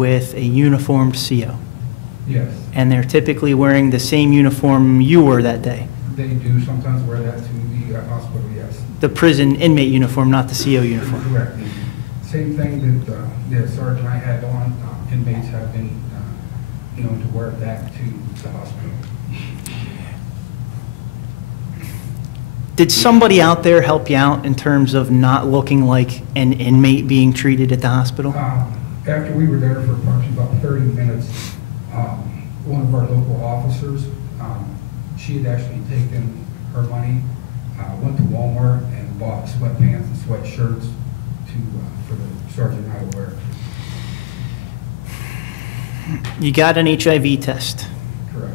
with a uniformed CO. Yes. And they're typically wearing the same uniform you were that day. They do sometimes wear that to the hospital, yes. The prison inmate uniform, not the CO uniform. Correct. Same thing that the sergeant I had on, inmates have been known to wear that to the hospital. Did somebody out there help you out in terms of not looking like an inmate being treated at the hospital? After we were there for approximately about 30 minutes, one of our local officers, she had actually taken her money, went to Walmart and bought sweatpants and sweatshirts for the sergeant and I to wear. You got an HIV test. Correct.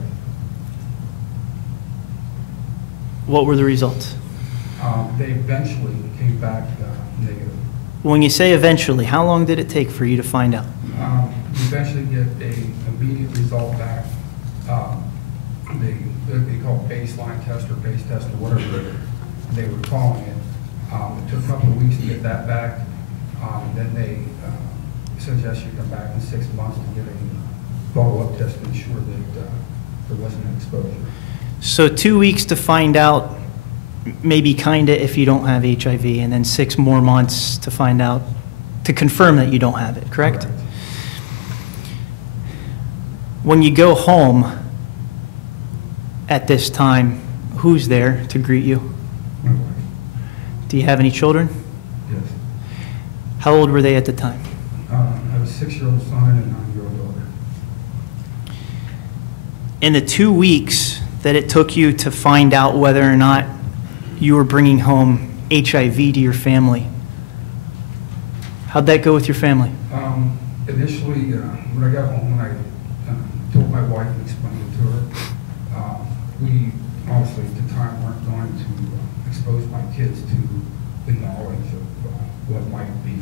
What were the results? They eventually came back negative. When you say eventually, how long did it take for you to find out? We eventually get an immediate result back. They call it baseline test or base test or whatever they were calling it. It took a couple of weeks to get that back. Then they suggest you come back in 6 months to get a follow-up test to ensure that there wasn't an exposure. So 2 weeks to find out, maybe kinda if you don't have HIV, and then 6 more months to find out, to confirm that you don't have it, correct? Correct. When you go home at this time, who's there to greet you? My wife. Do you have any children? Yes. How old were they at the time? I have a 6-year-old son and a 9-year-old daughter. In the 2 weeks that it took you to find out whether or not you were bringing home HIV to your family, how'd that go with your family? Initially, when I got home, when I told my wife and explained it to her, we honestly at the time weren't going to expose my kids to the knowledge of what might be.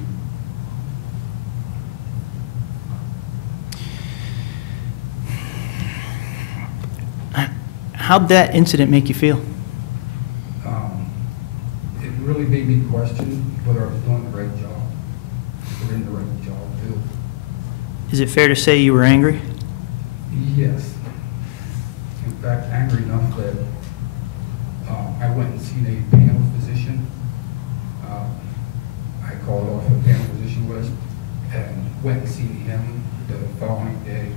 How'd that incident make you feel? It really made me question whether I was doing the right job, or in the right job field. Is it fair to say you were angry? Yes. In fact, angry enough that I went and seen a panel physician. I called off the panel physician list and went and seen him the following day,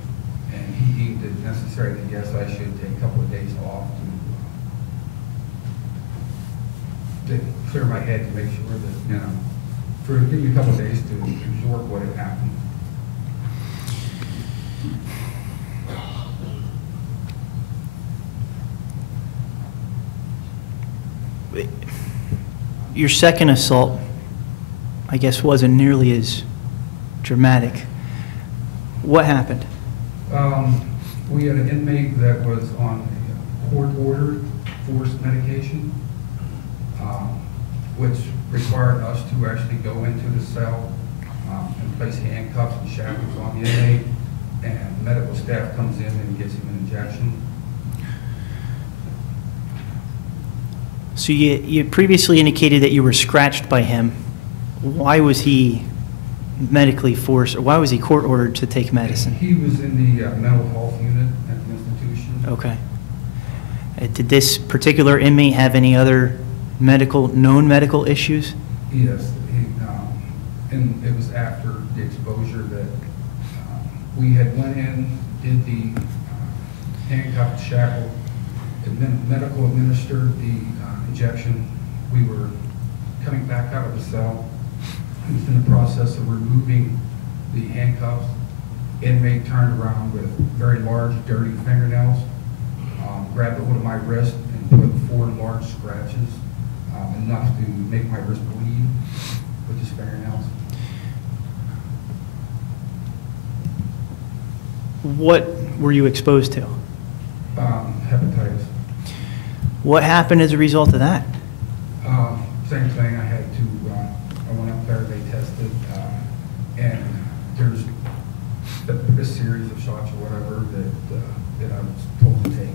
and he deemed it necessary that yes, I should take a couple of days off to clear my head to make sure that, give me a couple of days to absorb what had happened. Your second assault, I guess, wasn't nearly as dramatic. What happened? We had an inmate that was on a court-ordered forced medication, which required us to actually go into the cell and place handcuffs and shackles on the inmate, and medical staff comes in and gives him an injection. So you previously indicated that you were scratched by him. Why was he medically forced, or why was he court-ordered to take medicine? He was in the mental health unit at the institution. Okay. Did this particular inmate have any other known medical issues? Yes, and it was after the exposure that we had went in, did the handcuffed shackle, medical administered the injection. We were coming back out of the cell. He was in the process of removing the handcuffs. Inmate turned around with very large, dirty fingernails, grabbed a hold of my wrist and put 4 large scratches, enough to make my wrist bleed with his fingernails. What were you exposed to? Hepatitis. What happened as a result of that? Same thing. I went up there, they tested, and there's a series of shots or whatever that I was told to take.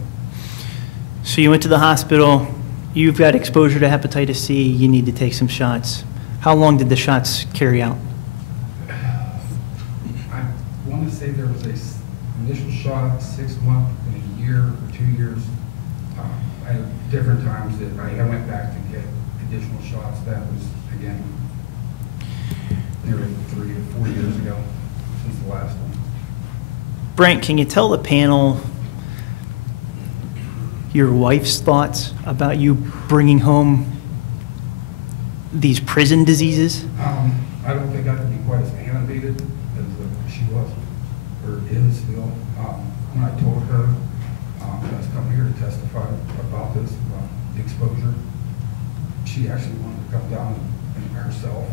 So you went to the hospital, you've got exposure to hepatitis C, you need to take some shots. How long did the shots carry out? I want want to say there was a initial shot, 6 months, and a year or 2 years. At different times that I went back to get additional shots. That was, again, nearly 3 to 4 years ago since the last one. Brent, can you tell the panel your wife's thoughts about you bringing home these prison diseases? I don't think I can be quite as animated as she was or is still. When I told her I was coming here to testify about this, about the exposure, she actually wanted to come down and herself.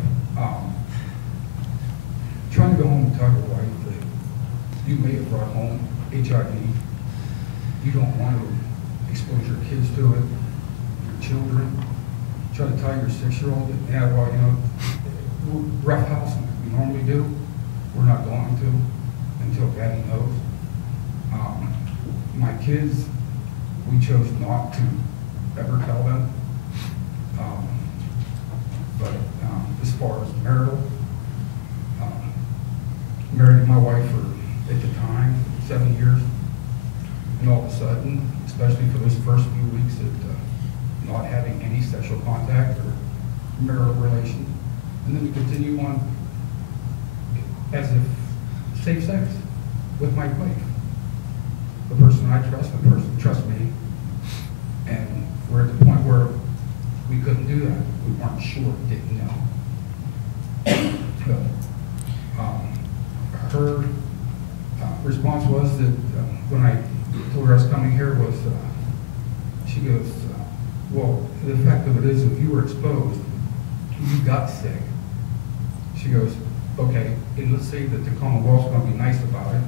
Trying to go home and tell your wife that you may have brought home HIV. You don't want to expose your kids to it, your children. Try to tell your 6-year-old that, yeah, well, you know, rough house like we normally do, we're not going to until Daddy knows. My kids, we chose not to ever tell them. But as far as marital, married my wife for, at the time, 7 years. And all of a sudden, especially for those first few weeks of not having any sexual contact or marital relations, and then we continue on as if safe sex with my wife. The person I trust, the person trusts me. And we're at the point where we couldn't do that. We weren't sure, didn't know. So, her response was that when I told her I was coming here was, she goes, well, the fact of it is, if you were exposed, you got sick. She goes, okay, and let's say that the Commonwealth's going to be nice about it.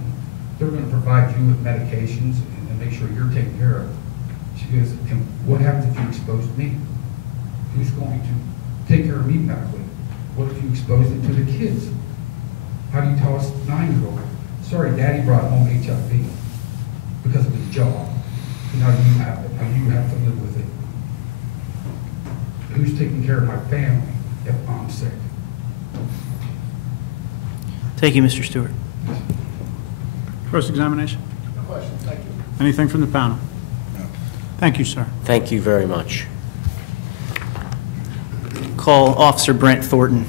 They're going to provide you with medications and make sure you're taken care of. She goes, and what happens if you expose me? Who's going to take care of me medically? What if you expose it to the kids? How do you tell us 9-year-old? Sorry, Daddy brought home HIV because of his job. Now you have it. Now you have to live with it. Who's taking care of my family if I'm sick? Thank you, Mr. Stewart. Cross-examination? No question, thank you. Anything from the panel? No. Thank you, sir. Thank you very much. Call Officer Brent Thornton.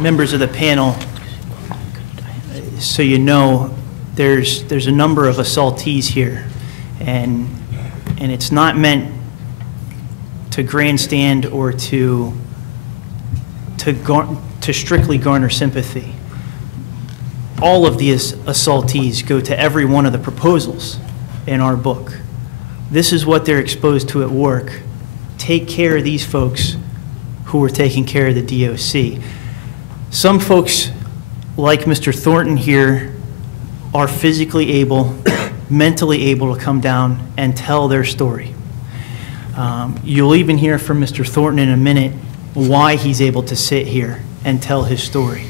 Members of the panel, so you know, there's a number of assaultees here, and it's not meant to grandstand or to strictly garner sympathy. All of these assaultees go to every one of the proposals in our book. This is what they're exposed to at work. Take care of these folks who are taking care of the DOC. Some folks, like Mr. Thornton here, are physically able, mentally able to come down and tell their story. You'll even hear from Mr. Thornton in a minute why he's able to sit here and tell his story.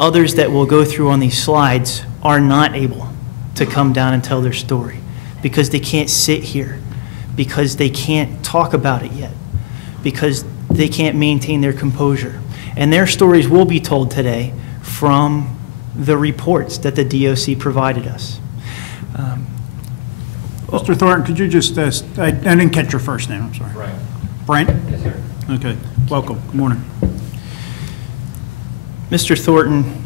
Others that we'll go through on these slides are not able to come down and tell their story because they can't sit here, because they can't talk about it yet, because they can't maintain their composure. And their stories will be told today from the reports that the DOC provided us. Mr. Thornton, could you just, I didn't catch your first name, I'm sorry. Brent. Brent? Yes, sir. Okay, welcome, good morning. Mr. Thornton,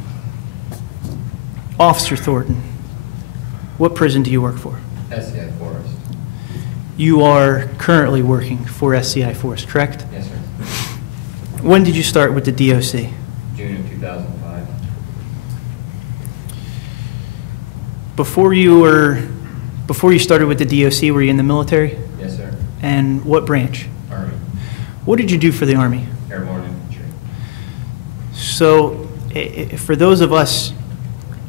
Officer Thornton, what prison do you work for? SCI Forest. You are currently working for SCI Forest, correct? Yes, sir. When did you start with the DOC? June of 2005. Before you started with the DOC, were you in the military? Yes, sir. And what branch? Army. What did you do for the Army? Airborne infantry. So, for those of us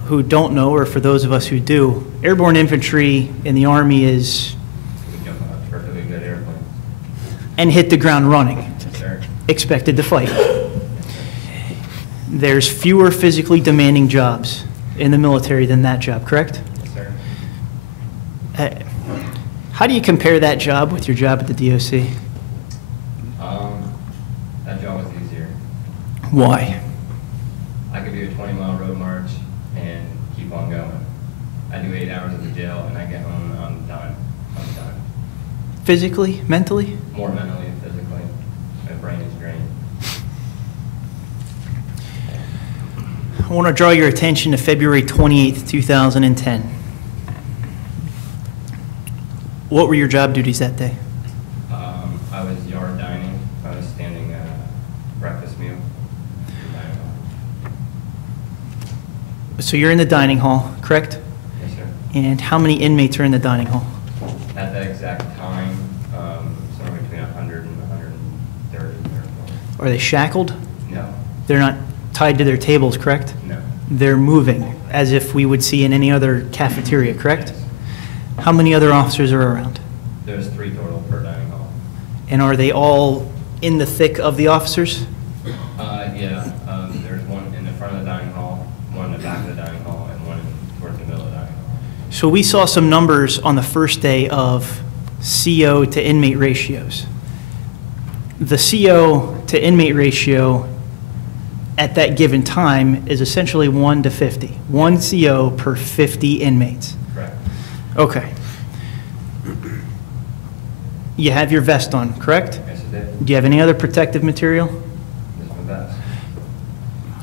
who don't know, or for those of us who do, airborne infantry in the Army is... We jump out of perfectly good airplanes. and hit the ground running, Yes, sir. expected to fight. Yes, sir. There's fewer physically demanding jobs in the military than that job, correct? Yes, sir. How do you compare that job with your job at the DOC? Why? I could do a 20-mile road march and keep on going. I do 8 hours at the jail, and I get home, and I'm done. I'm done. Physically, mentally? More mentally and physically. My brain is drained. I want to draw your attention to February 28th, 2010. What were your job duties that day? I was yard dining. I was standing breakfast meal. So you're in the dining hall, correct? Yes, sir. And how many inmates are in the dining hall? At that exact time, somewhere between 100 and 130. Are they shackled? No, They're not tied to their tables, correct? no. They're moving, as if we would see in any other cafeteria, correct? Yes. How many other officers are around? There's 3 total per dining hall. And are they all in the thick of the officers? Yeah, there's one in the front of the dining hall, one in the back of the dining hall, and one towards the middle of the dining hall. So we saw some numbers on the first day of CO to inmate ratios. The CO to inmate ratio at that given time is essentially 1 to 50. 1 CO per 50 inmates. Correct. Okay. You have your vest on, correct? Yes, it did. Do you have any other protective material? This is my best.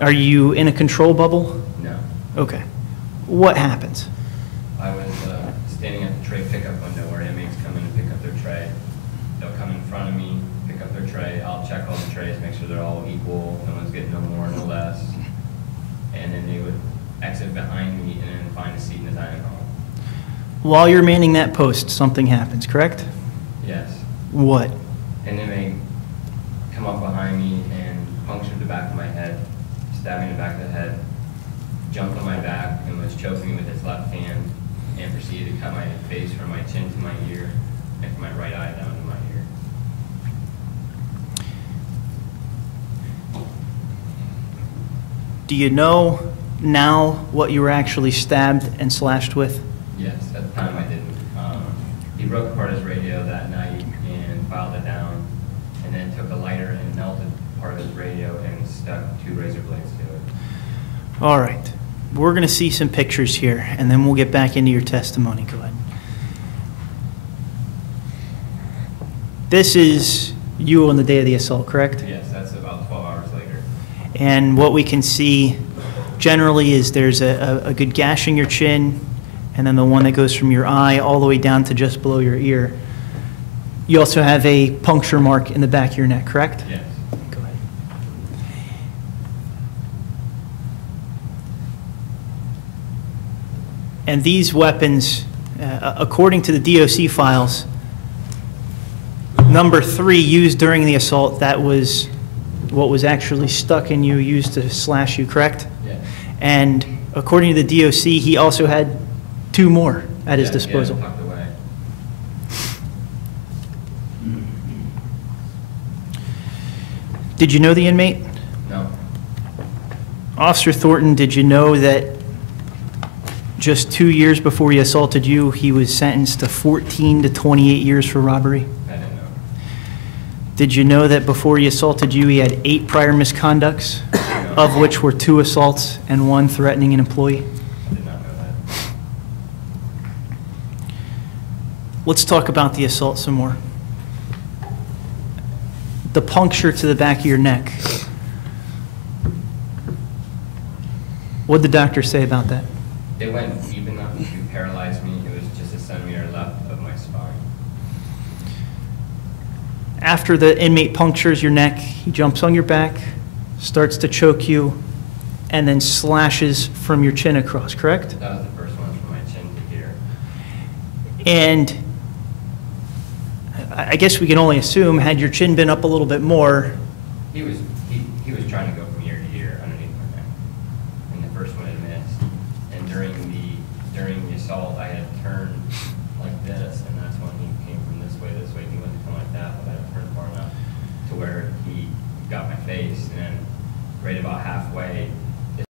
Are you in a control bubble? No. Okay. What happens? I was standing at the tray pickup window where inmates come in and pick up their tray. They'll come in front of me, pick up their tray. I'll check all the trays, make sure they're all equal. No one's getting no more, no less. And then they would exit behind me and then find a seat in the dining hall. While you're manning that post, something happens, correct? Yes. What? And then they come up behind me and punctured the back of my head, stabbed me in the back of the head, jumped on my back and was choking me with his left hand, and proceeded to cut my face from my chin to my ear and from my right eye down to my ear. Do you know now what you were actually stabbed and slashed with? Yes, at the time I didn't. He broke apart his radio that night and filed it down, and then took a lighter and melted part of his radio and stuck 2 razor blades to it. All right. We're going to see some pictures here, and then we'll get back into your testimony. Go ahead. This is you on the day of the assault, correct? Yes, that's about 12 hours later. And what we can see generally is there's a good gash in your chin, and then the one that goes from your eye all the way down to just below your ear. You also have a puncture mark in the back of your neck, correct? Yes. Go ahead. And these weapons, according to the DOC files, number 3 used during the assault, that was what was actually stuck in you, used to slash you, correct? Yes. And according to the DOC, he also had 2 more at his disposal. Yeah, tucked away. Did you know the inmate? No. Officer Thornton, did you know that just 2 years before he assaulted you, he was sentenced to 14 to 28 years for robbery? I didn't know. Did you know that before he assaulted you, he had 8 prior misconducts, of which were 2 assaults and 1 threatening an employee? I did not know that. Let's talk about the assault some more. The puncture to the back of your neck. What'd the doctor say about that? It went deep enough to paralyze me. It was just a centimeter left of my spine. After the inmate punctures your neck, he jumps on your back, starts to choke you, and then slashes from your chin across, correct? That was the first one from my chin to here. And I guess we can only assume, had your chin been up a little bit more, He was trying to go from ear to ear underneath my neck, and the first one had missed. And during the assault, I had turned like this, and that's when he came from this way. He went to come like that, but I had turned far enough to where he got my face, and then right about halfway,